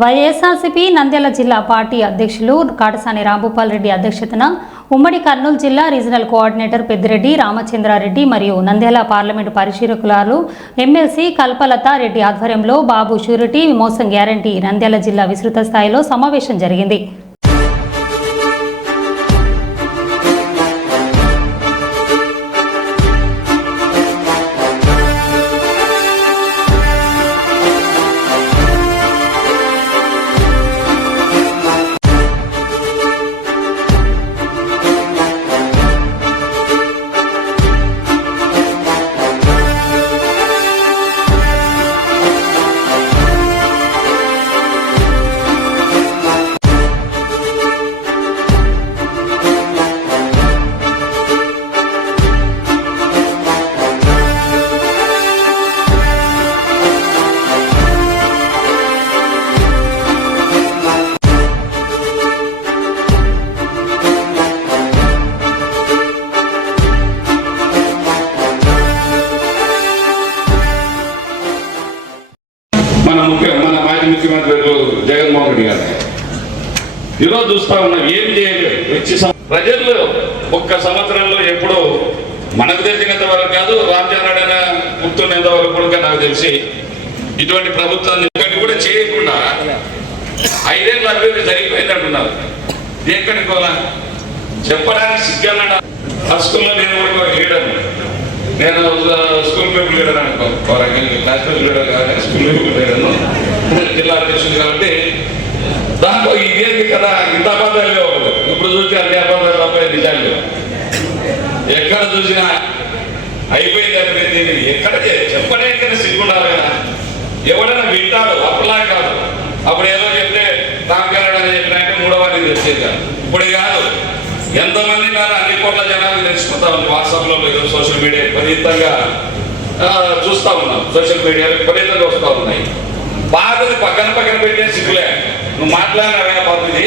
వైఎస్ఆర్సీపీ నంద్యాల జిల్లా పార్టీ అధ్యక్షులు కాటసాని రాంభూపాల్ రెడ్డి అధ్యక్షతన ఉమ్మడి కర్నూలు జిల్లా రీజనల్ కోఆర్డినేటర్ పెద్దిరెడ్డి రామచంద్రారెడ్డి మరియు నంద్యాల పార్లమెంటు పరిశీలకులు ఎమ్మెల్సీ కల్పలత రెడ్డి ఆధ్వర్యంలో బాబు షూరిటీ మోసం గ్యారంటీ నంద్యాల జిల్లా విస్తృత స్థాయిలో సమావేశం జరిగింది. మన మాజీ ముఖ్యమంత్రి జగన్మోహన్ రెడ్డి గారు ఈరోజు చూస్తా ఉన్నాం. ఏం చేయలేదు. ప్రజలు ఒక్క సంవత్సరంలో ఎప్పుడు మనకు తెలిసినంత వరకు కాదు, రామచంద్రుడైనా గుర్తున్నంత వరకు కూడా నాకు తెలిసి ఇటువంటి ప్రభుత్వాన్ని కూడా చేయకుండా 5 ఏళ్ళ అభివృద్ధి జరిగిపోయింది అంటున్నారు. ఎక్కడికి పోలా చెప్పడానికి సిగ్గన్నాడు. ఆ స్కూల్లో నేను కూడా లీడర్, నేను స్కూల్ పీపుల్ లీడర్ అనుకో, క్లాస్ పీపుల్ లీడర్ కాదు, స్కూల్ పీపుల్ లీడర్ను, జిల్లా అధ్యక్షుడు. కాబట్టి దాంట్లో ఇదేంటి కదా, ఇంత అబద్ధాలు లేవు. ఇప్పుడు చూసి అన్ని అబద్ధాలు తప్ప నిజాలు ఎక్కడ చూసినా అయిపోయింది. అయిపోయింది ఎక్కడ చెప్పడానికి సిగ్గుండాలి కదా. ఎవడైనా వింటాడు, అప్పులా కాదు. అప్పుడు ఏదో చెప్తే తాంకారని చెప్పినట్టే 3వ వారికి తెచ్చేది. ఇప్పుడు కాదు, ఎంతమంది కానీ అన్ని కోట్ల జనాలు తెలుసుకుంటా ఉంది. వాట్సాప్లో సోషల్ మీడియా విపరీతంగా చూస్తూ ఉన్నాం. సోషల్ మీడియా విపరీతంగా వస్తూ ఉన్నాయి. బాధని పక్కన పెట్టే సిగ్గులే. నువ్వు మాట్లాడినా పద్ధతి